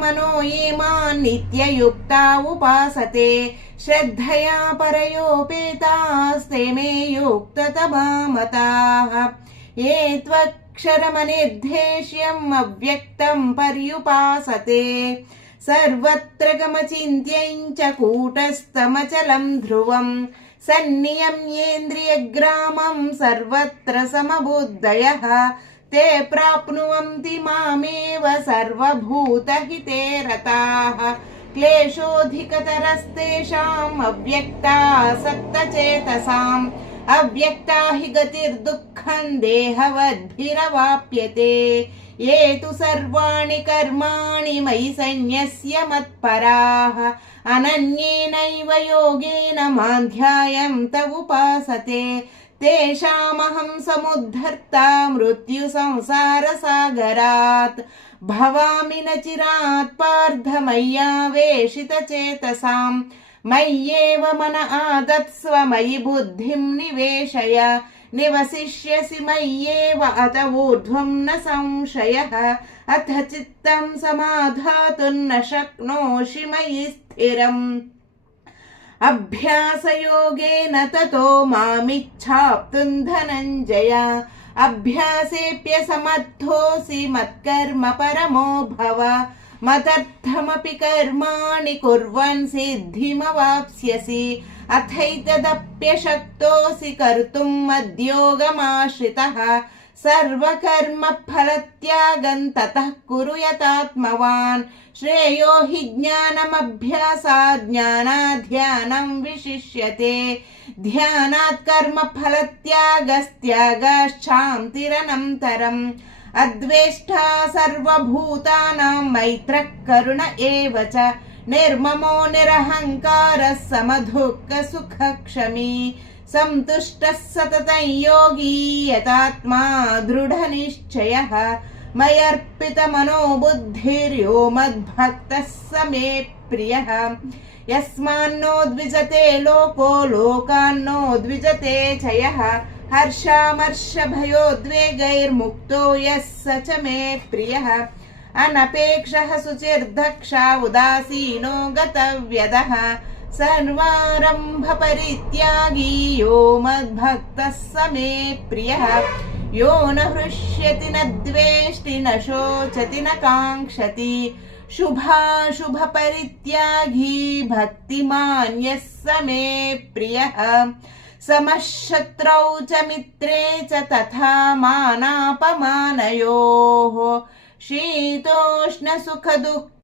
मनो ये मां नित्ययुक्ता उपासते श्रद्धया परयोपेतास्ते मे युक्ततमा मताः ये त्वक्षरमनिर्देश्यम् अव्यक्तं पर्युपासते सर्वत्र गमचिन्त्यं च कूटस्थमचलं ध्रुवं सन्नियम्येन्द्रियग्रामं सर्वत्र समबुद्धयः ते प्राप्नुवन्ति मामेव सर्वभूतहिते रताः क्लेशोऽधिकतरस्तेषाम् अव्यक्तासक्तचेतसाम् अव्यक्ता हि गतिर्दुःखं देहवद्भिरवाप्यते ये तु सर्वाणि कर्माणि मयि सन्न्यस्य मत्पराः अनन्येनैव योगेन मां ध्यायन्त उपासते तेषामहं समुद्धर्ता मृत्युसंसारसागरात् भवामि न चिरात् पार्थ मय्यावेशितचेतसाम् मय्येव मन आदत्स्व मयि बुद्धिं निवेशय निवसिष्यसि मय्येव अत ऊर्ध्वं न संशयः अथ चित्तं समाधातुं न शक्नोषि मयि स्थिरम् अभ्यासयोगेन ततो मामिच्छाप्तुं धनञ्जय अभ्यासेऽप्यसमर्थोऽसि मत्कर्म परमो भव मदर्थमपि कर्माणि कुर्वन् सिद्धिमवाप्स्यसि अथैतदप्यशक्तोऽसि कर्तुम् मद्योगमाश्रितः सर्वकर्मफलत्यागं ततः कुरु यतात्मवान् श्रेयो हि ज्ञानमभ्यासात् ज्ञानात् ध्यानं विशिष्यते ध्यानात् कर्मफलत्यागस्त्यागाच्छान्तिरनन्तरम् अद्वेष्टा सर्वभूतानां मैत्रः करुण एव च निर्ममो निरहङ्कारः समदुःखसुखक्षमी सन्तुष्टः सततं योगी यतात्मा दृढनिश्चयः मयर्पितमनो बुद्धिर्यो मद्भक्तः स मे प्रियः यस्मान्नो द्विजते लोको लोकान्नो द्विजते च यः हर्षामर्षभयोद्वेगैर्मुक्तो यः स च मे प्रियः अनपेक्षः शुचिर्दक्षः उदासीनो गतव्यदः सर्वारम्भपरित्यागी यो मद्भक्तः स मे प्रियः यो न हृष्यति न द्वेष्टि न शोचति न काङ्क्षति शुभाशुभपरित्यागी भक्तिमान् यः स मे प्रियः समः शत्रौ च मित्रे च तथा मानापमानयोः शीतोष्णसुखदुःख